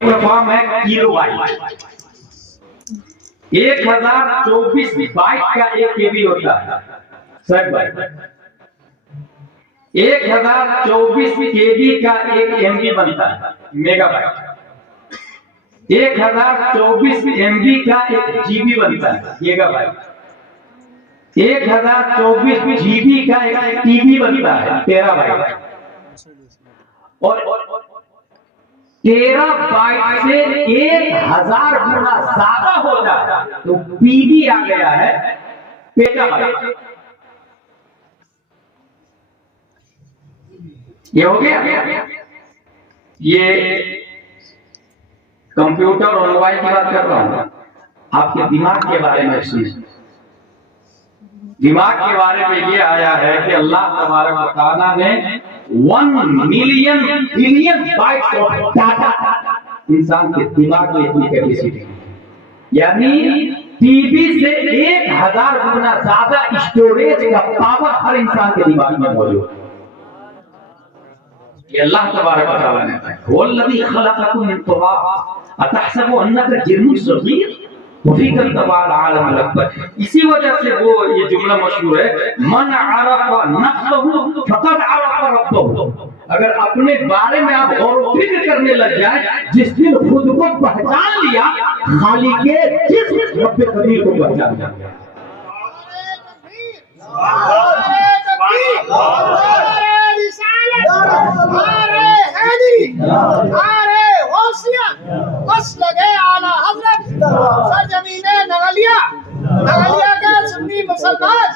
Form है kilo byte. 1024 bite का एक केबी होता है सर बाइट। 1024 केबी का एक एमबी बनता है मेगाबाइट। 1024 एमबी का एक जीबी बनता है गीगाबाइट। 1024 जीबी का एक टीबी बनता है टेराबाइट। और टेराबाइट से 1000 गुना ज्यादा हो जाए तो पीबी आ गया है पेटाबाइट। ये हो गया। ये कंप्यूटर और मोबाइल की बात कर रहा हूं, आपके दिमाग के बारे में सुनिए। दिमाग के बारे में ये आया है कि अल्लाह तबारक व तआला ने 1 million billion bytes of data इंसान के दिमाग में इतनी कैपेसिटी, यानी टीबी से 1000 गुना ज्यादा स्टोरेज का पावर हर इंसान के दिमाग में मौजूद है। ये अल्लाह तबारक व तआला ने बताया, वल्लज़ी खलक़कुम मिन तुराब अतहसबु अन्नका जिर्मुन सगीर वफ़ीका तबाल आलम अकबर। इसी वजह से वो ये जुमला मशहूर है, मन अरफ़ नफ्सहु फ़क़द अरफ़ रब्बहु। अगर अपने बारे में आप गौर व फिक्र करने लग जाए, जिस दिन खुद को पहचान लिया, खालिक के जिस रब्ब कदीर को पहचान लिया। बस लगे आला हजरत सरजमीने नगलिया के सुन्नी मुसलमान।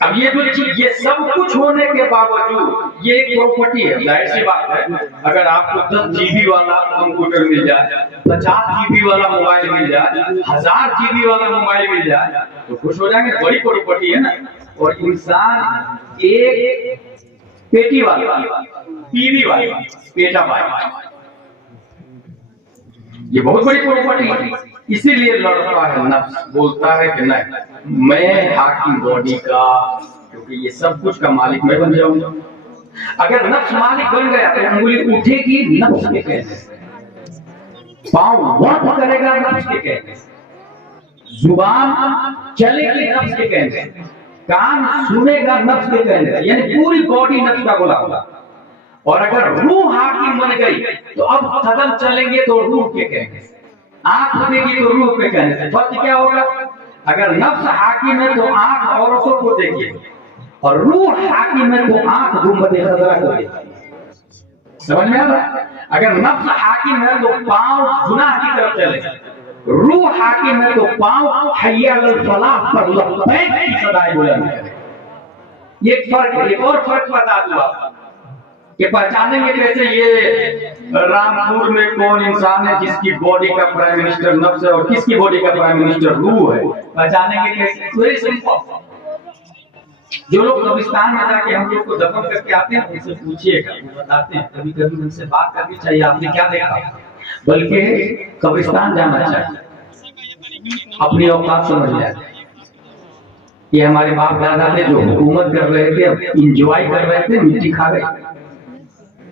अब ये जो चीज, ये सब कुछ होने के बावजूद ये एक प्रॉपर्टी है। जाहिर सी बात है, अगर आपको 10 जीबी वाला कंप्यूटर मिल जाए, 50 जीबी वाला मोबाइल मिल जाए, 1000 जीबी वाला मोबाइल मिल जाए तो खुश हो जाएंगे। बड़ी प्रॉपर्टी है ना। और इंसान एक पेटी वाला, टीवी वाला, पेटाबाइट, ये बहुत बड़ी प्रॉपर्टी है। इसीलिए लड़ता है नफ्स, बोलता है कि नहीं मैं हाकिम बॉडी का, क्योंकि ये सब कुछ का मालिक मैं बन जाऊंगा। अगर नफ्स मालिक बन गया तो उंगली उठेगी नफ्स के कहने से, पांव वर्क करेगा नफ्स के कहने से, जुबान चलेगी नफ्स के कहने से, कान सुनेगा नफ्स के कहने से, यानी पूरी बॉडी नफ्स का गुलाम होगा। और अगर रूह हाकिम बन गई तो अब कदम चलेंगे तो रूह के कहने से, आंख खुलेगी तो रूह के कहने से। फर्क क्या होगा? अगर नफ्स हाकिम है तो आंख औरतों को देखिए, और रूह हाकिम है तो आंख गुंबदे खजरा को देखिए। समझ में आ रहा है? अगर नफ्स हाकिम है तो पांव गुनाह की तरफ चले, रूह हाकिम है तो पांव हय्या अल फलाह पर लब्बैक की सदाएं बुलंद करे। ये फर्क है। एक और फर्क बता दूं आपको, ये पहचानेंगे कैसे ये रामपुर में कौन इंसान है जिसकी बॉडी का प्राइम मिनिस्टर नफ्स है और किसकी बॉडी का प्राइम मिनिस्टर रूह है? पहचानेंगे कैसे? Very simple. जो लोग कब्रिस्तान में जाके हम लोग को दफन करके आते हैं उनसे पूछिएगा, वो बताते हैं। कभी कभी उनसे बात करनी चाहिए, आपने क्या देखा, बल्कि कब्रिस्तान जाना चाहिए, अपनी औकात समझ लिया। ये हमारे बाप दादा थे जो हुकूमत कर रहे थे, अब इंजॉय कर रहे थे, मिट्टी खा रहे।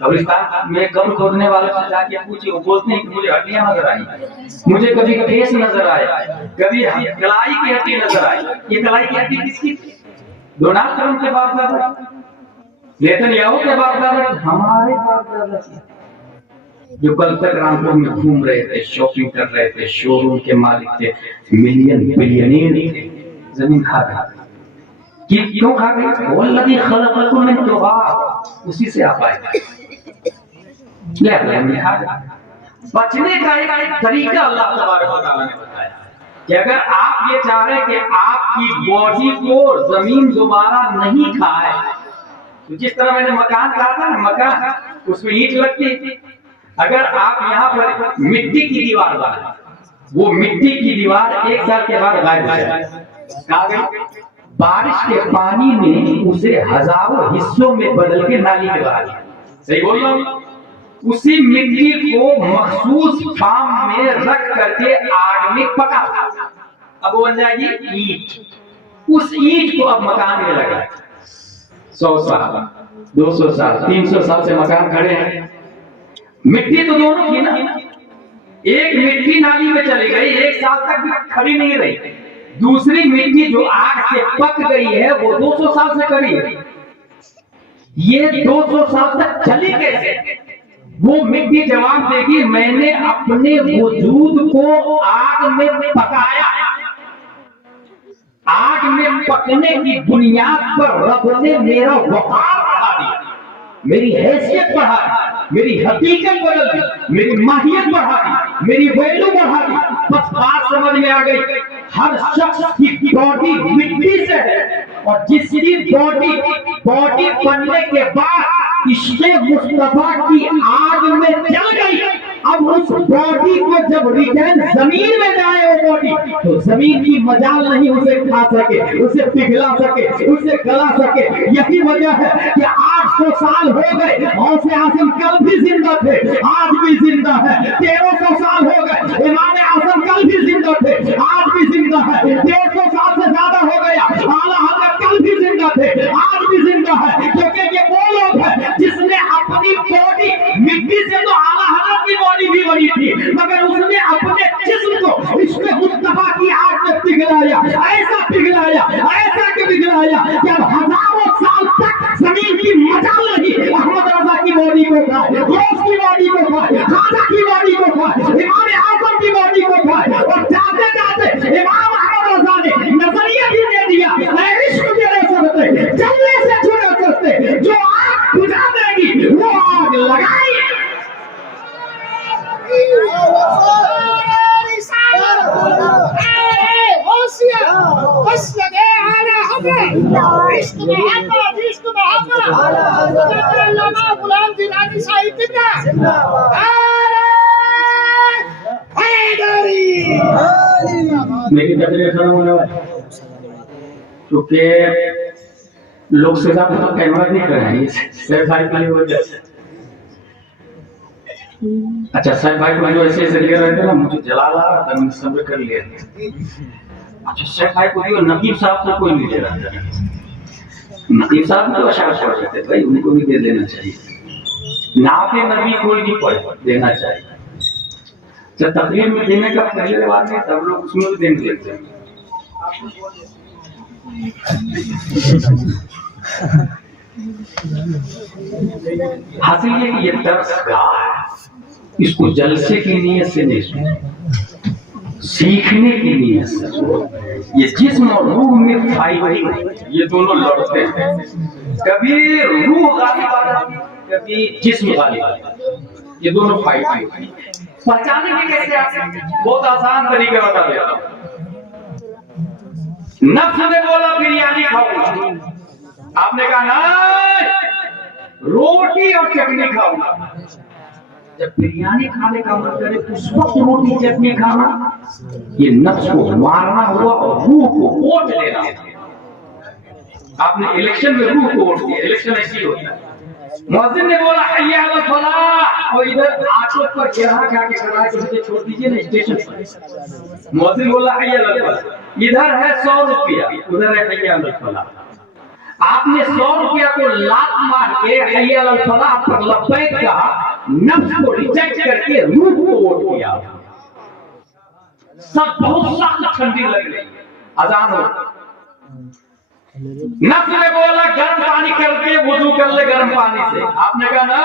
कब्रिस्तान में कब्र खोदने वाले से जाके पूछिए, वो बोलते हैं कि मुझे हड्डियां नजर आई, मुझे कभी फेस नजर आया, कभी कलाई की हड्डी नजर आई। ये कलाई की हड्डी किसकी थी? डोनाल्ड ट्रंप के बाप दादा, नेतन्याहू के बाप दादा, हमारे बाप दादा जो कल तक रामपुर में घूम रहे थे, शॉपिंग कर रहे थे, शोरूम के मालिक थे, मिलियन बिलियनियर थे, जमीन खा गए। क्यों खा गए? वल्लज़ी खलक़कुम मिन तुराब, उसी से आप आए। बचने का एक तरीका अल्लाह तबारक व तआला ने बताया कि अगर आप ये चाह रहे कि आपकी बॉडी को जमीन दोबारा नहीं खाए, तो जिस तरह मैंने मकान कहा था ना, मकान उसमें ईंट लगती थी। अगर आप यहाँ पर मिट्टी की दीवार बनाए, वो मिट्टी की दीवार 1 साल के बाद गायब हो जाए, कहाँ गई? बारिश के पानी ने उसे हजारों हिस्सों में बदल के नाली में बहा दिया। सही बोल रहा हूं? उसी मिट्टी को मखसूस फार्म में रख करके आग में पका, अब बन जाएगी ईंट। उस ईंट को अब मकान में लगा 100 साल, 200 साल, 300 साल से मकान खड़े हैं। मिट्टी तो दोनों थी ना, एक मिट्टी नाली में चली गई, 1 साल तक भी खड़ी नहीं रही, दूसरी मिट्टी जो आग से पक गई है वो 200 साल से खड़ी है। ये 200 साल तक चली कैसे? वो मिट्टी जवाब देगी, मैंने अपने वजूद को आग में पकाया, आग में पकने की बुनियाद पर रब ने मेरा वक़ार बढ़ा दिया, मेरी हैसियत बढ़ा दी, मेरी हकीकत बदल दी, मेरी माहियत बढ़ा दी, मेरी वैल्यू बढ़ा दी। बस बात समझ में आ गई। हर शख्स की बॉडी मिट्टी से है, और जिसकी बॉडी बनने के बाद इश्क़े मुस्तफा की आग में जल गई, अब उस बॉडी को जब रिटर्न जमीन में जाए वो बॉडी, तो जमीन की मजाल नहीं उसे खा सके, उसे पिघला सके, उसे गला सके। यही वजह है कि 800 साल हो गए, गौसे आज़म कल भी जिंदा थे, आज भी जिंदा है। 1300 साल हो गए, इमाम आज़म कल भी जिंदा थे, आज भी जिंदा है। 150 साल से ज्यादा हो गया, आला हज़रत कल भी जिंदा थे, आज भी जिंदा है। क्योंकि ये वो लोग हैं जिसने अपनी बॉडी, मिट्टी से तो आला हज़रत की बॉडी भी बनी थी, मगर उसने अपने जिस्म को इश्क़े मुस्तफा की आग में पिघलाया, ऐसा पिघलाया, ऐसा पिघलाया कि अब हजारों साल तक जमीन की मजाल नहीं अहमद रजा की बॉडी को खाए, गौस की बॉडी को खाए, खाजा की बॉडी को खाए, इमाम आज़म की बॉडी को खाए। और जाते जाते इमाम अहमद रजा ने नजरिया भी दे दिया, इश्क भी दे सकते, जलने से छुड़ा सकते, जो आग बुझा देगी वो आग लगाई। बस लगे आला हज़रत, इश्क मोहब्बत, इश्क मोहब्बत। अल्लामा गुलाम दिलानी साहिब जिंदाबाद, मेरी तकरीर खत्म होने वाली, क्योंकि लोग से ज्यादा तो कैमरा नहीं कर रहे हैं, सर भाई की वजह से। अच्छा, सर भाई को जो ऐसे जरिए रहते ना, मुझे जला रहा था, मैंने सब्र कर लिया। अच्छा, सर भाई को भी नकीब साहब को कोई नहीं दे रहा था, नकीब साहब तो अशार पढ़ रहे थे, भाई उनको भी दे देना चाहिए। नाते नबी कोई नहीं पढ़े, देना चाहिए। जब तकरीर में देने का पहले बात है, तब लोग उसमें भी देने लगते हैं। हासिल ये कि ये दर्स गाह है, इसको जलसे की नीयत से नहीं सुनो, सीखने की नीयत से सुनो। ये जिस्म और रूह में फाइटिंग, ये दोनों लड़ते हैं, कभी रूह गालिब आती है, कभी जिस्म गालिब आता है, ये दोनों फाइटिंग। पहचानेंगे कैसे आप? बहुत आसान तरीका बता देता हूं। नफ्स ने बोला बिरयानी खाऊंगा, आपने कहा नहीं, रोटी और चटनी खाऊंगा। जब बिरयानी खाने का मन करे उस वक्त रोटी चटनी खाना, ये नफ्स को मारना हुआ और रूह को वोट लेना। आपने इलेक्शन में रूह को वोट दिया, इलेक्शन ऐसी होता है। मुअज्जिन ने बोला हय्या अल फलाह, और इधर आंखों पर गिरा खा के खड़ा है कि मुझे छोड़ दीजिए ना स्टेशन पर। मुअज्जिन बोला हय्या अल फलाह, इधर है 100 रुपया, उधर है हय्या अल फलाह। आपने 100 रुपया को लात मार के हय्या अल फलाह पर लब्बैक कहा, नफ्स को रिजेक्ट करके रूह को वोट किया। सब बहुत सख्त ठंडी लग रही, अजान हो, नफ्स ने बोला गर्म पानी करके वुजू कर ले गर्म पानी से। आपने कहा नहीं,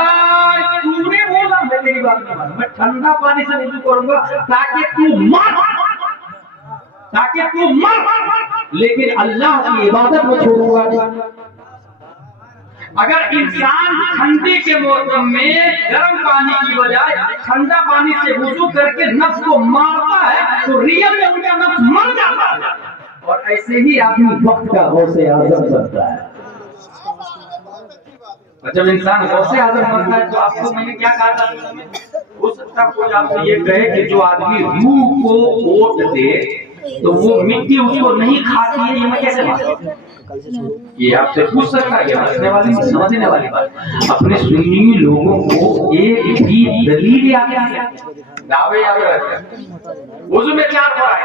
तूने बोला, मैं तेरी बात नहीं मानूंगा, मैं ठंडा पानी से वुजू करूंगा ताकि तू मर, लेकिन अल्लाह की इबादत में छोड़ूंगा नहीं। अगर इंसान ठंडी के मौसम में गर्म पानी की बजाय ठंडा पानी से वुजू करके नफ्स को मारता है, तो रियल में उनका नफ्स मर जाता है। और ऐसे ही आदमी वक्त का गौसे आज़म बनता है। और जब इंसान गौसे आज़म बनता है, तो आपको मैंने क्या कहा था, हो सकता कोई आपसे ये कहे कि जो आदमी रूह को वोट दे तो वो मिट्टी उसको नहीं खाती है, ये मैं कैसे मानूं? ये आपसे पूछ सकता है, हंसने वाली समझने वाली बात। अपने सुन्नी लोगों को एक भी दलील याद है, दावे याद रहते हैं। वुजू में 4 पढ़ा है,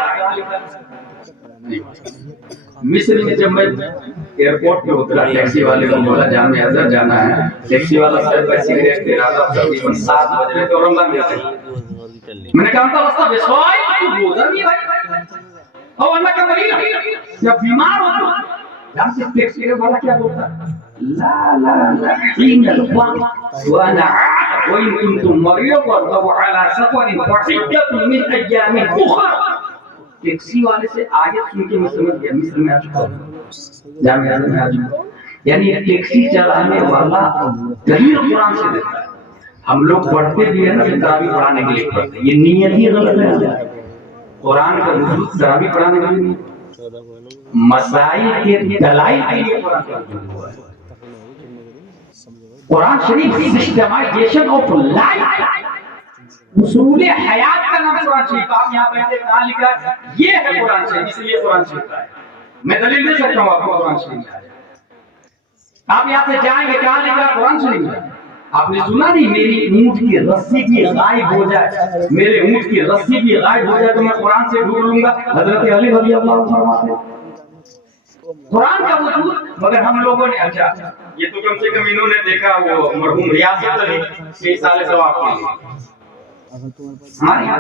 مصر میں جب میں ایئرپورٹ پہ اترا ٹیکسی والے کو بولا جامع ازہر جانا ہے، ٹیکسی والا سر پر سگریٹ دے رہا تھا، تقریباً 7 بج رہے تھے اور رمضان میں تھے۔ میں نے کہا تھا رستہ بسوائے تو روزہ نہیں بھائی اور اللہ کا مریض جب بیمار ہو تو جانتے ٹیکسی والا کیا بولتا ہے؟ لا لا لا حين الوقت وانا عاد وان كنتم مريضا او على سفر فعدة من ايام اخرى۔ ٹیکسی والے سے آیت سن کے میں سمجھ گیا مصر میں آ چکا ہوں، جامعہ میں آ چکا ہوں۔ یعنی ٹیکسی چلانے والا دلیل قرآن سے دیتا ہے۔ ہم لوگ پڑھتے بھی ہیں نا تراویح پڑھانے کے لیے پڑھتے ہیں، یہ نیت ہی غلط ہے۔ قرآن کا نزول تراویح پڑھانے کے لیے مسائل کے دلائل کے لیے قرآن کا نزول ہوا ہے۔ قرآن شریف سسٹمائزیشن آف لائف، اصول حیات کا نام قرآن شریف۔ آپ یہاں بیٹھے کہاں لکھا ہے؟ یہ ہے قرآن شریف، اس لیے قرآن شریف ہے۔ میں دلیل دے سکتا ہوں آپ کو قرآن شریف ہے۔ آپ یہاں سے جائیں گے کہاں لکھا ہے؟ قرآن شریف ہے۔ آپ نے سنا نہیں میری اونٹ کی رسی بھی غائب ہو جائے، میرے اونٹ کی رسی بھی غائب ہو جائے تو میں قرآن سے ڈھونڈ لوں گا؟ حضرت علی رضی اللہ عنہ فرماتے ہیں قرآن کا وجود، مگر ہم لوگوں نے اچھا یہ تو کم سے کم انہوں نے دیکھا وہ مرحوم ریاست علی کے سال ثواب کے لیے ہمارے یہاں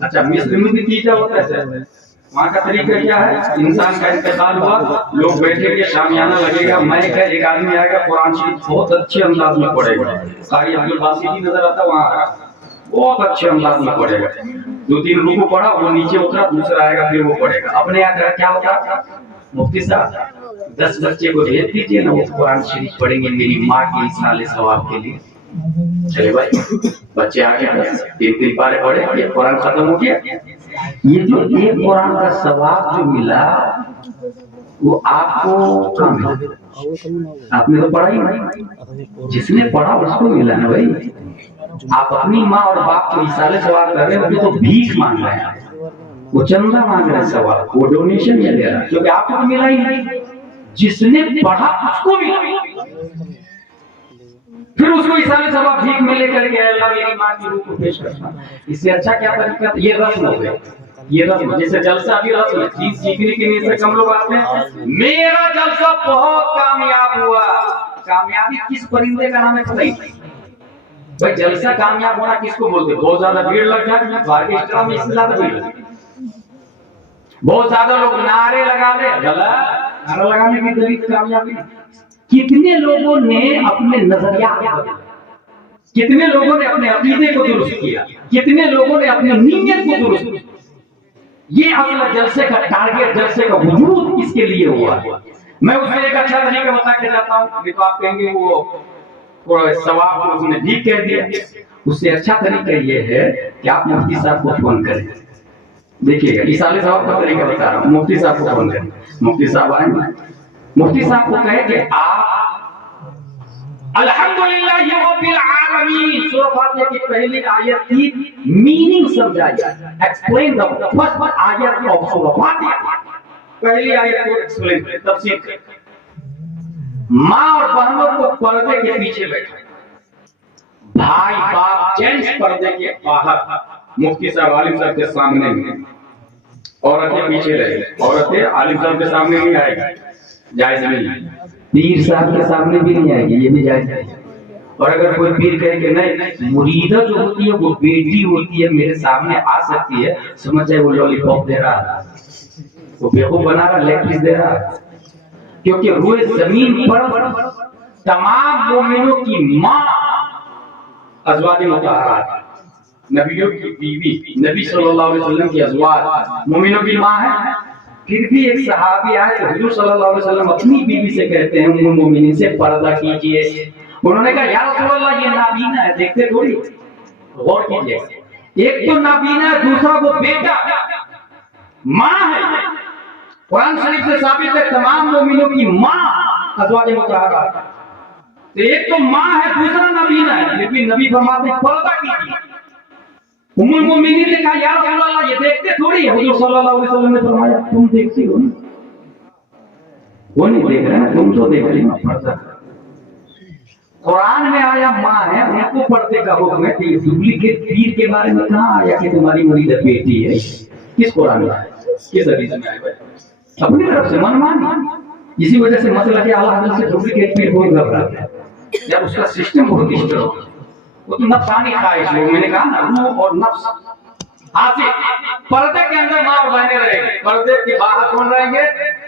اچھا مصر میں بھی تیجا ہوتا ہے سر، وہاں کا طریقہ کیا ہے؟ انسان کا انتقال ہوا، لوگ بیٹھے گے، شامیانہ لگے گا، میں کا ایک آدمی آئے گا قرآن شریف بہت اچھے انداز میں پڑھے گا، قاری عبدالباسطی نظر آتا وہاں آیا بہت اچھے انداز میں پڑھے گا، 2-3 رکوع پڑھا وہ نیچے اترا، دوسرا آئے گا پھر وہ پڑھے گا۔ اپنے یہاں کیا ہوتا؟ مفتی صاحب 10 بچے کو بھیج دیجیے نا، وہ قرآن شریف پڑھیں گے میری ماں کے سال ثواب کے لیے۔ چلے بھائی بچے آگے 3 پارے پڑھے، یہ قرآن ختم ہو گیا۔ یہ جو ایک قرآن کا ثواب جو ملا وہ آپ کو کہاں ملا؟ آپ نے تو پڑھا ہی نہیں، جس نے پڑھا اس کو ملا نا بھائی۔ آپ اپنی ماں اور باپ کو اصالے ثواب کر رہے ہیں، وہ تو بھیک مانگ رہے ہیں، وہ چندہ مانگ رہے ہیں ثواب، وہ ڈونیشن نہیں دے رہا، کیونکہ آپ کو تو ملا ہی نہیں۔ جس نے پڑھا اس کو ملا، پھر اس کو اصالے ثواب بھیک میں لے کر کے اللہ میری ماں کی روح کو پیش کرنا، اس سے اچھا کیا طریقہ؟ یہ رسم ہو گئی، یہ رسم جیسے جلسہ بھی رسم ہے، چیز سیکھنے کے لیے سے کم لوگ آتے ہیں۔ میرا جلسہ بہت کامیاب ہوا، کامیابی کس پرندے کا نام ہے پتہ ہی نہیں بھائی۔ جلسہ کامیاب ہونا کس کو بولتے؟ بہت زیادہ بھیڑ لگ جائے، آرکیسٹرا میں اس سے زیادہ بھیڑ لگتی، بہت زیادہ لوگ نعرے لگا دے، غلط، نعرہ لگانے کی دلیل کامیابی نہیں۔ کتنے لوگوں نے اپنے نظریات بدلے، کتنے لوگوں نے اپنے عقیدے کو درست کیا، کتنے لوگوں نے اپنی نیت کو درست کیا۔ یہ اصل جلسے کا ٹارگیٹ، جلسے کا وجود اس کے لیے ہوا ہے۔ میں اس میں ایک اچھا طریقہ بتا کے جاتا ہوں، یہ تو آپ کہیں گے وہ ثواب کو اس نے بھی کہہ دیا، اس سے اچھا طریقہ یہ ہے کہ آپ مفتی صاحب کو فون کریں۔ دیکھیے گا اصالے ثواب کا طریقہ بتا رہا ہوں، مفتی صاحب کو فون کریں، مفتی صاحب آئیں گے، مفتی صاحب کو کہے کہ آپ الحمدللہ رب العالمین سورہ فاتحہ کی پہلی آیت کی میننگ سمجھائیے، ایکسپلین دا فرسٹ آیت آف سورہ فاتحہ، پہلی آیت کو ایکسپلین کریں، تفسیر کریں۔ ماں اور بہنوں کو پردے کے پیچھے بیٹھے، بھائی باپ جینس پردے کے باہر، مفتی صاحب عالم صاحب کے سامنے میں، عورتیں پیچھے رہے، عورتیں عالم صاحب کے سامنے نہیں آئے گی، جائز نہیں، پیر صاحب کے سامنے بھی نہیں آئے گی، یہ بھی جائز نہیں۔ اور اگر کوئی پیر کہے کہ نہیں مریدہ جو ہوتی ہے وہ بیٹی ہوتی ہے میرے سامنے آ سکتی ہے، سمجھ جائے وہ لولی پاپ دے رہا ہے، وہ بیوقوف بنا رہا، لیگ پیس دے رہا ہے، کیونکہ روئے زمین پر تمام مومنوں کی ماں ازواج مطہرات، نبیوں کی بیوی، نبی صلی اللہ علیہ وسلم کی ازواج مومنوں کی ماں ہے۔ پھر بھی ایک صحابی آئے تو حضور صلی اللہ علیہ وسلم اپنی بیوی سے کہتے ہیں ام المومنین سے پردہ کیجئے۔ انہوں نے کہا یا رسول اللہ یہ نابینا ہے، دیکھتے تھوڑی، غور کیجئے، ایک تو نابینا ہے، دوسرا وہ بیٹا ماں ہے۔ قرآن شریف سے ثابت ہے تمام مومنوں کی ماں ازواج مطہرات، تو ایک تو ماں ہے دوسرا نابینا ہے، لیکن نبی فرماتے ہیں پردہ کیجئے۔ ام المومنین نے کہا یا رسول اللہ یہ دیکھتے تھوڑی ہے، حضور صلی اللہ علیہ وسلم نے فرمایا تم دیکھتے ہو، وہ نہیں دیکھ رہے ہیں، تم تو دیکھ رہی ہو پردہ۔ قرآن میں آیا ماں ہے، ان کو پردے کا حکم ہے، کہ ڈپلیکیٹ پیر کے بارے میں کہاں آیا کہ تمہاری مریدہ بیٹی ہے؟ کس قرآن میں آیا؟ کس حدیث میں آیا؟ अपनी तरफ से मनमानी। इसी वजह से मसला के आला हजरत से डुप्लीकेट पीर बहुत घबराते हैं, या उसका सिस्टम बहुत स्ट्रॉन्ग। वो तो नफसानी ख्वाहिश है, मैंने कहा ना, रूह और नफ्स हासिल पर्दे के अंदर माँ और बहने रहेंगे, पर्दे के बाहर कौन रहेंगे?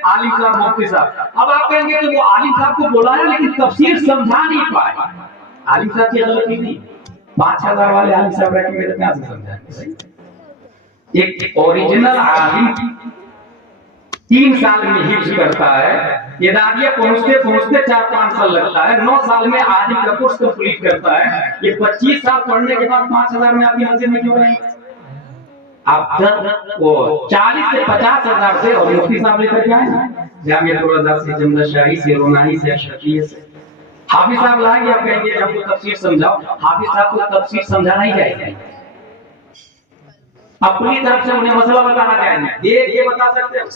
आलिम साहब, मुफ्ती साहब। अब आप कहेंगे कि वो आलिम साहब को बुलाया लेकिन तफसीर समझा नहीं पाए। आलिम साहब की गलती नहीं, 5,000 वाले आलिम साहब रह के मेरे क्या से समझाएंगे? एक ओरिजिनल आलिम 3 साल में हिफ्ज करता है, इदारिया पहुंचते पहुंचते 4-5 साल लगता है, 9 साल में आलिम का कोर्स कंप्लीट करता है। ये 25 साल पढ़ने के बाद 5,000 में आपकी हाजिर में क्यों रहेंगे? आप वो 40 से 50,000 से और मुफ्ती साहब लेकर के आए ना, जामिया तुर्रज़ा से, जमदशाही से, रोनाही से, शकीय से। हाफिज साहब लाएंगे, आप कहेंगे हमको तफसीर समझाओ। हाफिज साहब को तफसीर समझाना ही जाएगा, अपनी तरफ से उन्हें मसला बताना चाहिए। ये बता सकते हैं,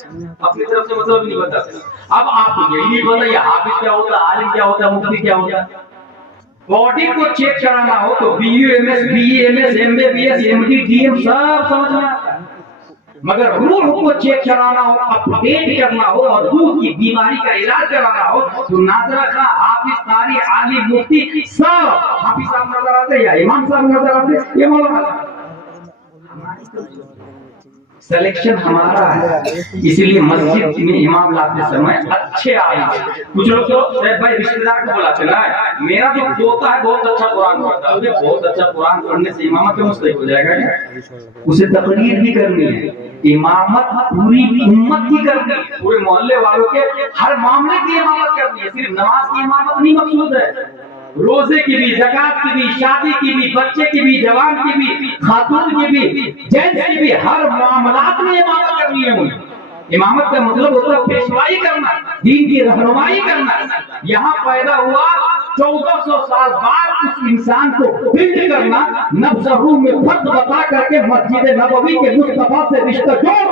अपनी तरफ से मतलब नहीं बता सकते। अब आपको यही नहीं पता ये हाफिज क्या होता है, आलिम क्या होता है, मुफ्ती क्या होता है। बॉडी को चेक कराना हो तो BUMS, BAMS, MBBS, MD, DM सब समझ में आता है, मगर रूह को चेक कराना हो, अपडेट करना हो और रूह की बीमारी का इलाज कराना हो तो नाज़रा खां, हाफिज, कारी, आलिम, मुफ्ती सब। हाफिज साहब नजर आते या इमाम साहब नजर आते, ये मौलाना सिलेक्शन हमारा है। इसलिए मस्जिद में इमाम लाते समय अच्छे आए। कुछ लोग तो भाई रिश्तेदार को बुलाते ना, मेरा जो पोता है बहुत अच्छा कुरान पढ़ता है, बहुत अच्छा कुरान पढ़ने से इमामत क्यों मुस्तहिक हो जाएगा क्या? उसे तकरीर भी करनी है, इमामत पूरी उम्मत की करनी है, पूरे मोहल्ले वालों के हर मामले की इमामत करनी है। सिर्फ नमाज की इमामत नहीं मकसूद है, रोजे की भी, ज़कात की भी, शादी की भी, बच्चे की भी, जवान की भी, खातून की भी, जेंट्स की भी, हर मामलात में इमामत करनी है मुझे। इमामत का मतलब होता है पेशवाई करना, दीन की रहनुमाई करना। यहाँ पैदा हुआ 1400 साल बाद उस इंसान को बिल्ड करना, नफ्स रूह में फर्क बता करके मस्जिद नबवी के मुस्तफा से रिश्ता जोड़,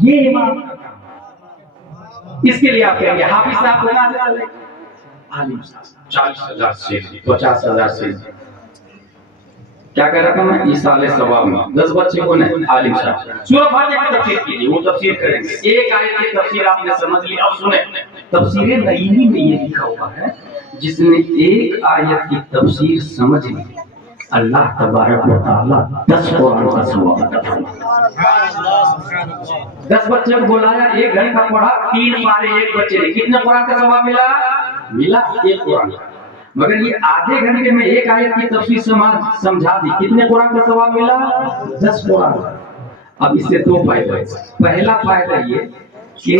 ये इमामत का काम। इसके लिए आप कहेंगे हाफिज साहब को कहां से चले? आलिम साहब 40,000 से 50,000 से। क्या कह रहा था मैं? इस साल सवाब में 10 बच्चे को नहीं, आलिम साहब सूरह फातिहा की तफसीर कीजिए, वो तफसीर करेंगे। एक आयत की तफसीर आपने समझ ली, अब सुने तफसीर नईमी में ये लिखा हुआ है, जिसने एक आयत की तफसीर समझ ली अल्लाह तबारक व तआला 10 कुरान का सवाब अता फरमाएगा। 10 बच्चे को बुलाया, 1 घंटा पढ़ा, 3 पारे 1 बच्चे ने, कितने कुरान का सवाब मिला? 1 कुरान। मगर ये आधे घंटे में 1 आयत की तफसीर समझा दी, कितने कुरान का सवाब मिला? 10 कुरान। अब इससे 2 फायदे। पहला फायदा ये कि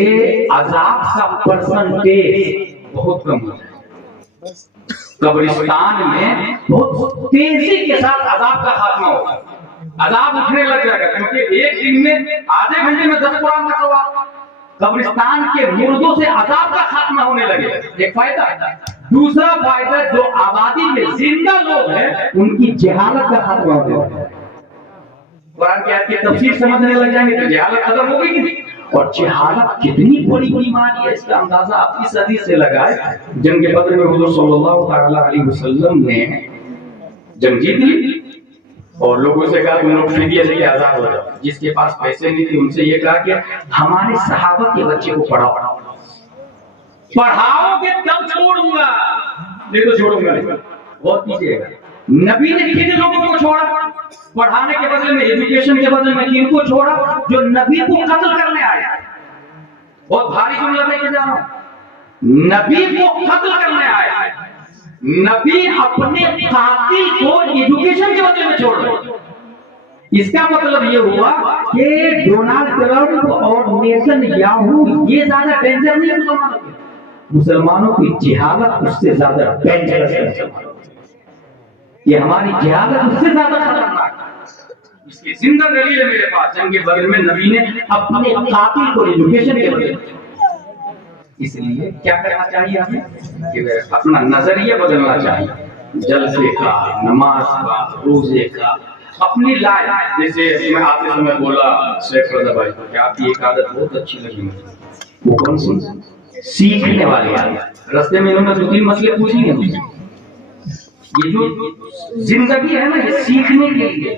अजाब का परसेंटेज बहुत कम हो जाए, कब्रिस्तान में बहुत तेजी के साथ अजाब का खात्मा होगा, अजाब उठने लग जाएगा, क्योंकि एक दिन में आधे घंटे में 10 कुरान का सवाब। कब्रिस्तान के मुर्दों से अजाब का खात्मा होने लगे, एक फायदा। दूसरा फायदा, जो आबादी में जिंदा लोग हैं उनकी जहालत का खात्मा होने लगा। कुरान की आयत की तफसीर समझने लग जाएंगे तो जहालत खत्म होगी कि नहीं। और जहालत कितनी बड़ी बीमारी है इसका अंदाजा आप इस हदीस से लगाए। जंग बदर में हुजूर सल्लल्लाहु अलैहि वसल्लम ने जंग जीत ली और लोगों से कहा तुम लोग फिदिया लेके आजाद हो जाओ। जिसके पास पैसे नहीं थे उनसे ये कहा कि हमारे सहाबा के बच्चे को पढ़ाओगे तब छोड़ूंगा, नहीं तो छोड़ूंगा नहीं। बहुत कीजिएगा, नबी ने किन लोगों को छोड़ा पढ़ाने के बदले में, एजुकेशन के बदले में? किनको छोड़ा? जो नबी को कत्ल करने आए। बहुत भारी जुमला लेके जा रहा हूं, नबी को कत्ल करने आए। नबी अपने कातिल को एजुकेशन के बदले में छोड़ रहे। इसका मतलब ये हुआ कि डोनाल्ड ट्रंप और नेतन्याहू ये ज्यादा डेंजर नहीं है मुसलमानों की जिहालत उससे ज्यादा डेंजरस है। ये हमारी जिहालत उससे ज्यादा खतरनाक है। इसकी जिंदा दलील है मेरे पास। जंग बदर में नबी ने अपने कातिल को एजुकेशन के बदले। इसलिए क्या करना चाहिए हमें कि अपना नजरिया बदलना चाहिए, जलसे का, नमाज का, रोजे का, अपनी लाइफ। जैसे मैं आते समय बोला शेख रजा भाई कि आपकी एक आदत बहुत अच्छी लगी मुझे, वो कौन सी? सीखने वाली आदत। रास्ते में इन्होंने 2-3 मसले पूछेंगे मुझे। ये जो जिंदगी है ना, ये सीखने के लिए,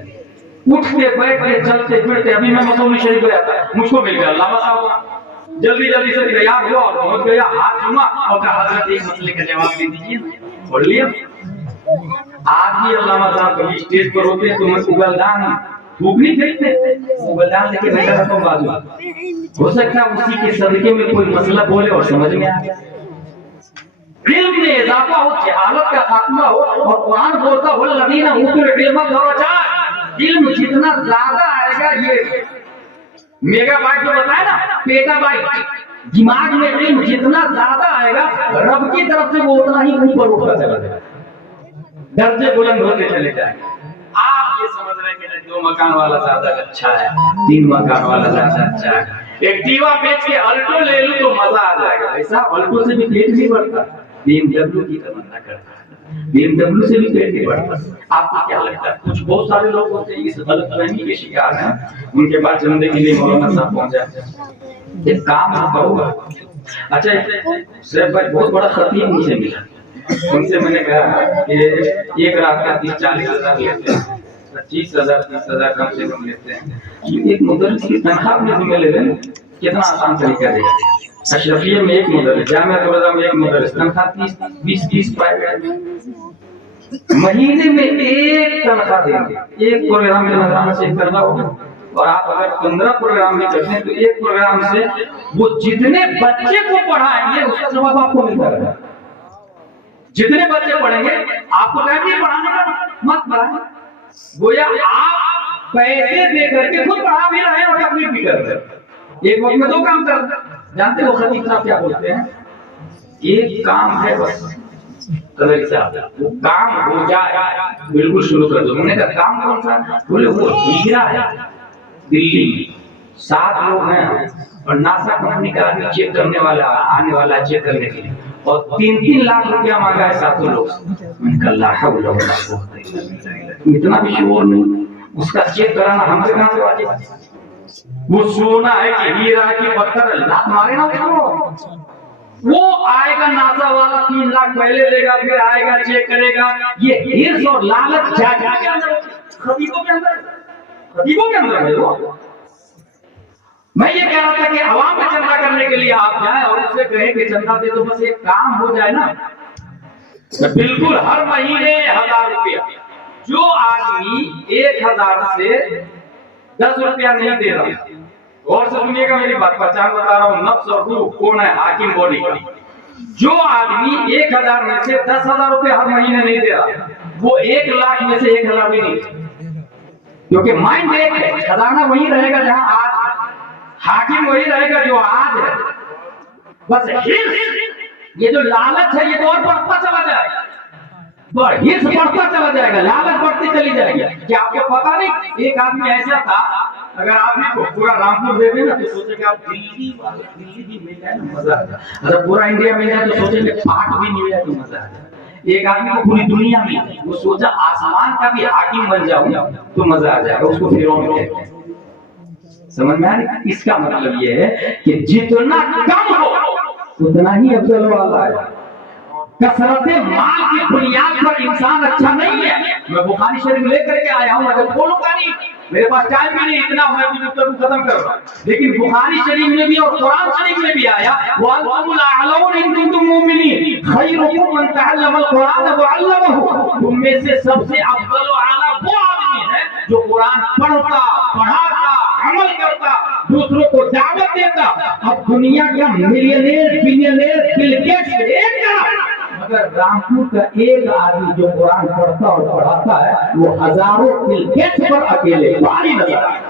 उठते बैठते चलते फिरते। अभी मैं मसौली शरीफ गया था, मुझको मिल गया अल्लामा साहब, जल्दी जल्दी से तैयार हुआ और पहुंच गया, हाथ चूमा और कहा हजरत एक मसले का जवाब दे दीजिए। पढ़ लिया। आज भी अल्लामा साहब कभी स्टेज पर होते तो मैं उगलदान फूक नहीं खरीदते, उगलदान लेके बैठा रहता हूँ बाजू। हो सकता है उसी के सदके में कोई मसला बोले और समझ में आ गया। इल्म में इजाफा हो, जहालत का खात्मा हो, और कुरान बोलता हो लदीना ऊतुल इल्म दरजात। इल्म जितना ज्यादा आएगा, ये मेगाबाइट जो बताया ना, पेटाबाइट, दिमाग में इल्म जितना ज्यादा आएगा रब की तरफ से वो उतना ही ऊपर उठता चला जाएगा, दर्जे बुलंद होते चले जाएंगे। आप ये समझ रहे हैं कि 2 मकान वाला ज्यादा अच्छा है, 3 मकान वाला ज्यादा अच्छा है, एक्टिवा बेच के अल्टो ले लूं तो मजा आ जाएगा। ऐसा अल्टो से भी पेट नहीं बढ़ता, BMW की तमन्ना करता है, BMW से भी पेट नहीं बढ़ता। आपको क्या लगता है? कुछ बहुत सारे लोग होते हैं इस गलतफहमी के शिकार हैं, उनके पास जानने के लिए मौलाना साहब पहुंच जाते। एक काम करूंगा। अच्छा सैफ भाई बहुत बड़ा खतीब मुझे मिला, उनसे मैंने कहा कि एक रात का 30-40 हजार लेते हैं, 25,000 30,000 कम से कम लेते हैं। एक मुदर्रिस की तनख्वाह में तुम्हें ले लें, कितना आसान तरीका है। अशरफिया में एक मुदर्रिस, जामिया तबरज़ा में एक मुदर्रिस, तनख्वाह 20 प्राइवेट, महीने में एक तनख्वाह देंगे। एक प्रोग्राम में नजराना चेक करना होगा, और आप अगर 15 प्रोग्राम में करते हैं तो एक प्रोग्राम से वो जितने बच्चे को पढ़ाएंगे उसका जवाब आपको मिलता रहेगा। जितने बच्चे पढ़ेंगे आपको चाहिए पढ़ाने का, मत पढ़ाएं। गोया आप पैसे दे करके खुद पढ़ा भी रहे हैं और तकलीफ भी कर रहे हैं। एक वक्त में 2 काम कर रहे हैं। जानते हो खतीब साहब क्या बोलते हैं? एक काम है बस, वो काम हो जाए बिल्कुल शुरू कर दो। मैंने कहा काम कौन सा? बोले वो हीरा है दिल्ली में, 7 लोग हैं और नासा कंपनी का आदमी चेक करने वाला आने वाला चेक करने के लिए, और 3-3 लाख रुपया मांगा है 7 लोग। मैंने कहा ला हौला वला कुव्वता इल्ला बिल्लाह। इतना भी शोर नहीं, उसका चेक कराना हमसे कहां से वाजिब है? वो सोना है कि हीरा है कि पत्थर है, लात मारे ना उसको। वो आएगा नासा वाला 3 लाख पहले लेगा, फिर आएगा चेक करेगा। ये हिर्स और लालच क्या क्या के अंदर, खतीबों के अंदर, खतीबों के अंदर है वो। मैं ये कह रहा था कि आवाम में चंदा करने के लिए आप जाएं और उससे कहें कि चंदा दे दो, बस एक काम हो जाए ना। बिल्कुल हर महीने 1000 रुपया। जो आदमी 1000 से 10 रुपया नहीं दे रहा, और से सुनिएगा मेरी बात, पहचान बता रहा हूँ, नफ्स और रूह कौन है हाकिम बॉडी का। जो आदमी 1000 में से 10,000 रुपये हर महीने नहीं दे रहा, वो 1 लाख में से 1,000 भी नहीं, क्योंकि माइंड एक है, खजाना वही रहेगा जहां आज, हाकिम वही रहेगा जो आज है। बस ये जो लालच है ये तो और बढ़ता चला जाएगा, हिर्स बढ़ता चला जाएगा, लालच बढ़ती चली जाएगी। क्या आपको पता नहीं? एक आदमी ऐसा था, अगर आपने पूरा रामपुर दे देना तो सोचे कि आप दिल्ली भी मिल जाए तो मजा आ जाए, अगर पूरा इंडिया मिल जाए तो सोचे कि पाक भी मिल जाए तो मजा आ जाए। एक आदमी को पूरी दुनिया में, वो सोचा आसमान का भी हाकिम बन जाऊं तो मजा आ जाएगा, उसको फिरौन कहते हैं। समझ में आ रही? इसका मतलब ये है कि जितना कम हो उतना ही अफजल वाला है। कसरत माल की बुनियाद पर इंसान अच्छा नहीं है। मैं बुखारी शरीफ लेकर के आया हूँ, अगर बोलूंगा नहीं, मेरे पास टाइम भी नहीं इतना, मैं भी गुफ्तगू खत्म करूंगा। लेकिन बुखारी शरीफ में भी और कुरान शरीफ में भी आया, वअंतुमुल अअलौन इन कुंतुम मुमिनीन खैरुकुम मन तअल्लमल कुरान व अल्लमहु। तुम में से सबसे अफजल व आला वो आदमी है जो कुरान पढ़ता, पढ़ाता, अमल करता, दूसरों को दावत देता। अब दुनिया का मिलियनेयर, बिलियनेयर, बिल गेट्स एक तरफ, मगर रामपुर का एक आदमी जो कुरान पढ़ता और पढ़ाता है वो हजारों बिल गेट्स पर अकेले भारी नजर आता है।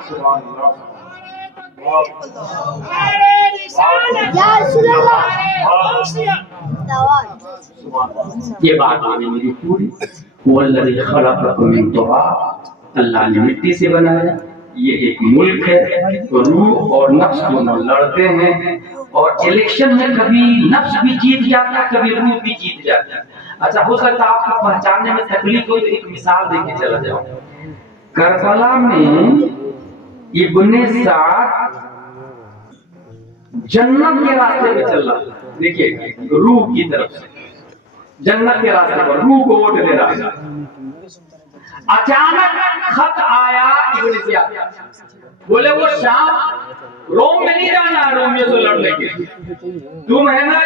ये बात आने मेरी पूरी, वल्लज़ी खलक़कुम मिन तुराब, अल्लाह ने मिट्टी से बनाया। ये एक मुल्क है, तो रूह और नफ्स दोनों लड़ते हैं, और इलेक्शन में कभी नफ्स भी जीत जाता है, कभी रूह भी जीत जाता है। अच्छा, हो सकता है आपको पहचानने में तकलीफ हो, तो एक मिसाल देके चला जाओ। करबला में इब्ने साद जन्नत के रास्ते पे चल रहा, देखिए रूह की तरफ से जन्नत के रास्ते पर रूह को वोट दे रहा है। अचानक खत आया इब्ने ज़ियाद, बोले वो शाम روم میں نہیں جانا ہے رومیوں سے لڑنے کے لیے. تم ہے نا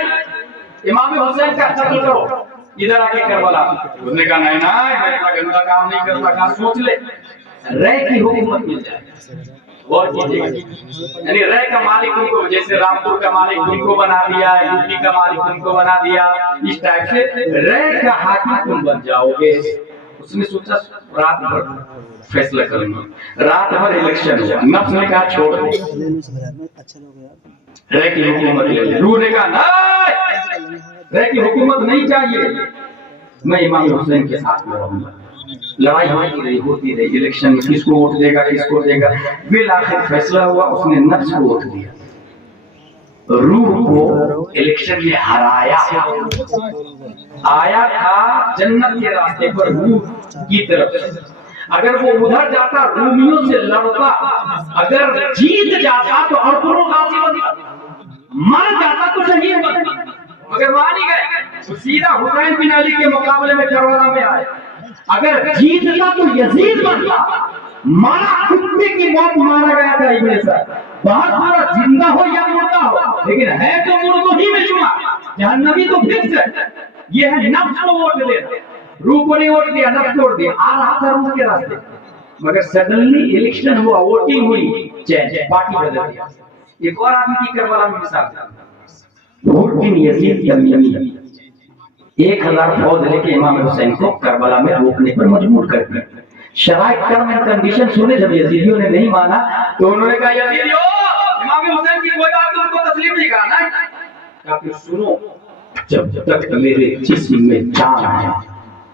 امام حسین کا قتل کرو ادھر آ کے کربلا. اس نے کہا نہیں میں اتنا گندا کام نہیں کرتا. کہا سوچ لے رے کی حکومت مل جائے اور کیجیے. یعنی رے کا مالک ان کو, جیسے رامپور کا مالک ان کو بنا دیا, یو پی کا مالک ان کو بنا دیا, اس ٹائپ سے رے کا حاکم تم بن جاؤ گے. اس نے سوچا رات بھر فیصلہ کریں گے. رات بھر الیکشن ہوا. نفس نے کہا چھوڑ دے, رے کی حکومت لے لے. روح نے کہا نہیں, رے کی حکومت نہیں چاہیے, میں امام حسین کے ساتھ میں رہوں گا. لڑائی ہوتی رہی الیکشن میں, کس کو ووٹ دے گا کس کو دے گا. بالآخر فیصلہ ہوا, اس نے نفس کو ووٹ دیا, روح کو الیکشن میں ہرایا. آیا تھا جنت کے راستے پر روح کی طرف سے. اگر وہ ادھر جاتا رومیوں سے لڑتا, اگر جیت جاتا تو ارطغرل غازی بنتا, مر جاتا تو شہید بنتا. مگر وہاں نہیں گئے, تو سیدھا حسین بن علی کے مقابلے میں کربلا میں آئے. اگر جیتتا تو یزید بنتا, مارا کتے کی موت مارا گیا تھا ابن سعد. بہت سارا زندہ ہو یا مردہ ہو, لیکن ہے تو مردوں ہی میں شمار. جہنمی تو فکس ہے. یہ ہے نفس کو ووٹ دینا, روح کو نہیں ووٹ دیا, نفس کو ووٹ دیا. آ رہا تھا روح کے راستے, مگر سڈنلی الیکشن ہوا, ووٹنگ ہوئی, چینج پارٹی بدل گیا. ایک اور آدمی کی کربلا میں مثال تھا, بن یزید تمیمی. 1000 فوج لے کے امام حسین کو کربلا میں روکنے پر مجبور کر دیا. شرائط ٹرم اینڈ کنڈیشن سنے. جب یزیدیوں نے نہیں مانا تو انہوں نے کہا یزیدیوں امام حسین کی کوئی بات تم کو تسلیم نہیں کرنا. کہا کہ سنو, جب تک میرے جسم میں جان ہے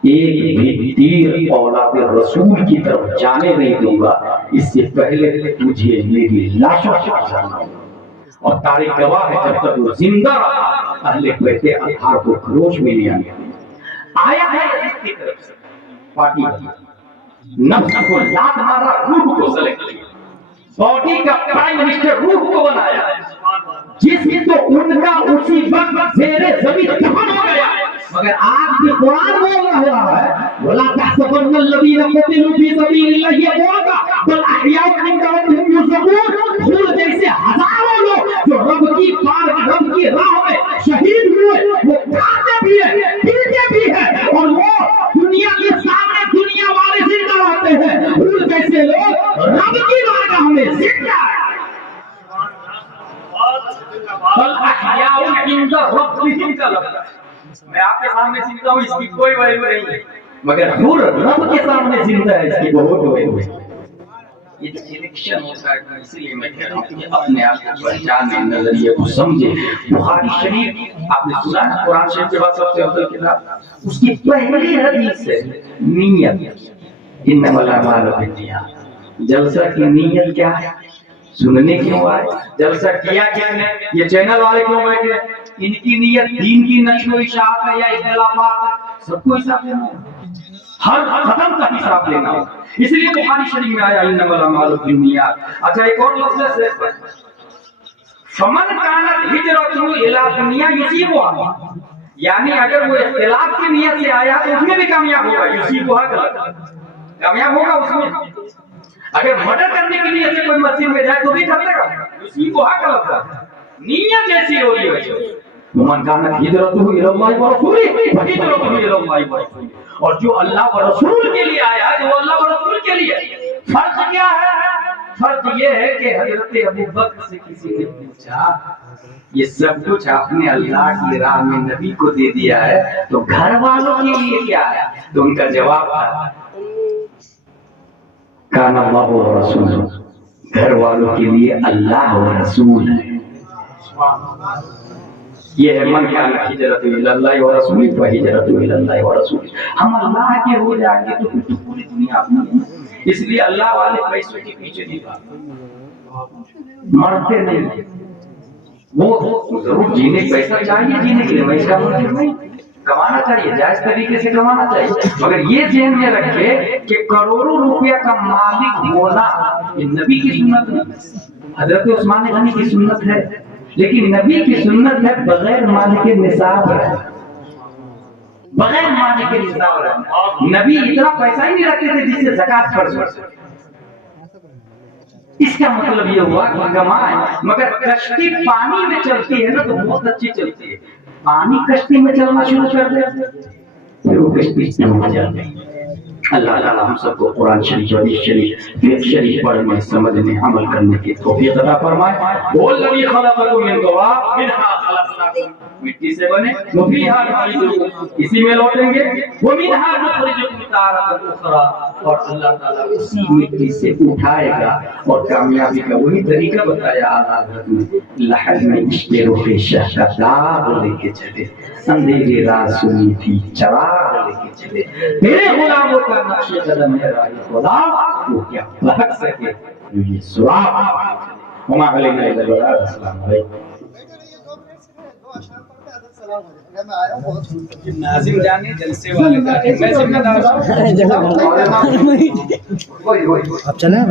ایک بھی تیر اولاد رسول کی طرف جانے نہیں دوں گا. اس سے پہلے تجھے میری لاشوں پر جانا ہوگا. اور تاریخ گواہ ہے جب تک وہ زندہ رہا اہل بیت اطہار کو خروش میں نہیں آیا ہے. یزید کی طرف سے پارٹی نفس کو لات مارا, روح کو سلیکٹ کیا, باڈی کا پرائم منسٹر روح کو بنایا, جس کو ان کا اسی وقت زیر زمین دفن ہو گیا. مگر آج بھی قرآن بول رہا ہے وَلَا تَحْسَبَنَّ الَّذِينَ قُتِلُوا فِي سَبِيلِ اللَّهِ أَمْوَاتًا بَلْ أَحْيَاءٌ عِندَ رَبِّهِمْ يُرْزَقُونَ. پھول جیسے ہزاروں لوگ جو رب کی راہ میں شہید ہوئے, وہ کھاتے بھی ہیں پیتے بھی ہیں, اور وہ دنیا کے سامنے دنیا والے زندہ رہتے ہیں. پھول جیسے لوگ رب کی بارگاہ میں زندہ ہیں. بل احیاء عند ربهم کا لفظ ہے. میں آپ کے سامنے زندہ ہوں, اس کی کوئی ویلیو نہیں ہے, مگر حر رب کے سامنے زندہ ہے, اس کی بہت ویلیو ہے. یہ جو الیکشن ہوتا ہے, اسی لیے میں کہہ رہا ہوں کہ اپنے آپ کو پہچانے, نظریے کو سمجھے. بخاری شریف آپ نے سنا ہے, قرآن شریف کے بعد سب سے افضل کتاب, اس کی پہلی حدیث ہے نیت. انما الاعمال بالنیات. جلسہ کی نیت کیا ہے, سننے کیوں آئے, جلسہ کیا کیا ہے, یہ چینل والے کیوں بیٹھے, ان کی نیت دین کی نشر و اشاعت ہے یا اختلافات ہے, سب کو حساب لینا ہے, ہر قدم کا حساب لینا ہے. اس لیے بخاری شریف میں آیا انما الاعمال بالنیات. اچھا ایک اور لفظ ہے فمن کانت ہجرتہ الی دنیا یصیبھا, یعنی اگر وہ اختلاف کی نیت سے آیا تو اس میں بھی کامیاب ہوگا. یصیبھا کامیاب ہوگا اس میں. اگر مدد کرنے کی نیت سے کوئی مسجد میں جائے تو بھی کر لے گا. یصیبھا کا لفظ ہے, نیت جیسی ہو رہی ہے. ومن کانت ہجرتہ الی اللہ ورسولہ فہجرتہ الی اللہ ورسولہ. اور جو اللہ و رسول کے لیے آیا ہے, وہ اللہ و رسول کے لیے. فرق کیا ہے, فرق یہ ہے کہ حضرت ابوبکر سے کسی نے پوچھا یہ سب کچھ آپ نے اللہ کی راہ میں نبی کو دے دیا ہے, تو گھر والوں کے لیے کیا ہے, تو ان کا جواب تھا کان اللہ و رسول, گھر والوں کے لیے اللہ و رسول ہے. یہ ہے من کان ہجرتہ الی اللہ و رسولہ فہجرتہ الی اللہ و رسولہ. ہم اللہ کے ہو جائیں گے تو پھر پوری دنیا اپنی ہے. اس لیے اللہ والے پیسوں کے پیچھے نہیں بھاگتے, مرتے نہیں. وہ ضرور جینے پیسہ چاہیے جینے کے لیے, میں اس کا مطلب نہیں, کمانا چاہیے, جائز طریقے سے کمانا چاہیے, مگر یہ ذہن میں رکھے کہ کروڑوں روپیہ کا مالک ہونا یہ نبی کی سنت نہیں. حضرت عثمان غنی کی سنت ہے, لیکن نبی کی سنت ہے بغیر مال کے نصاب ہے, بغیر مال کے نصاب ہے. نبی اتنا پیسہ ہی نہیں رکھتے تھے جس سے زکات فرض ہو. اس کا مطلب یہ ہوا کہ کمائیں، مگر کشتی پانی میں چلتی ہے نا تو بہت اچھی چلتی ہے، پانی کشتی میں چلنا شروع کر دے پھر وہ کشتی ڈوب جاتی ہے۔ اللہ تعالیٰ ہم سب کو قرآن شریف حدیث شریف فقہ شریف پڑھنے سمجھنے عمل کرنے کی توفیق عطا فرمائے۔ والذی خلقکم من تراب منہا خلقناکم، مٹی سے بنے، وفیہا نعیدکم، اسی میں لوٹیں گے، ومنہا نخرجکم تارۃ اخری، اور اللہ تعالیٰ اسی مٹی سے اٹھائے گا۔ اور کامیابی کا وہی طریقہ بتایا اعلیٰ حضرت نے، لحد میں اشتر و پیشہ کا داغ لے کے چلے، اندھیری رات سنی تھی چراغ لے کے چلے، میرے غلاموں کا نقش قدم ہے راہ خدا، وہ کیا بھٹک سکے جو یہ سراغ۔ وما علینا الا البلاغ۔ السلام علیکم۔ ناظم جانے جلسے والے کا میں ذمہ دار ہوں۔ اب چلیں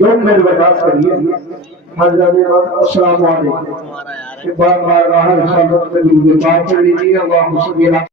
لوگ میرے برداشت کریے۔ السلام علیکم۔ بار بار راہ رسالت میں درود پاک پڑھ لیجیے۔ اللہم صلی علی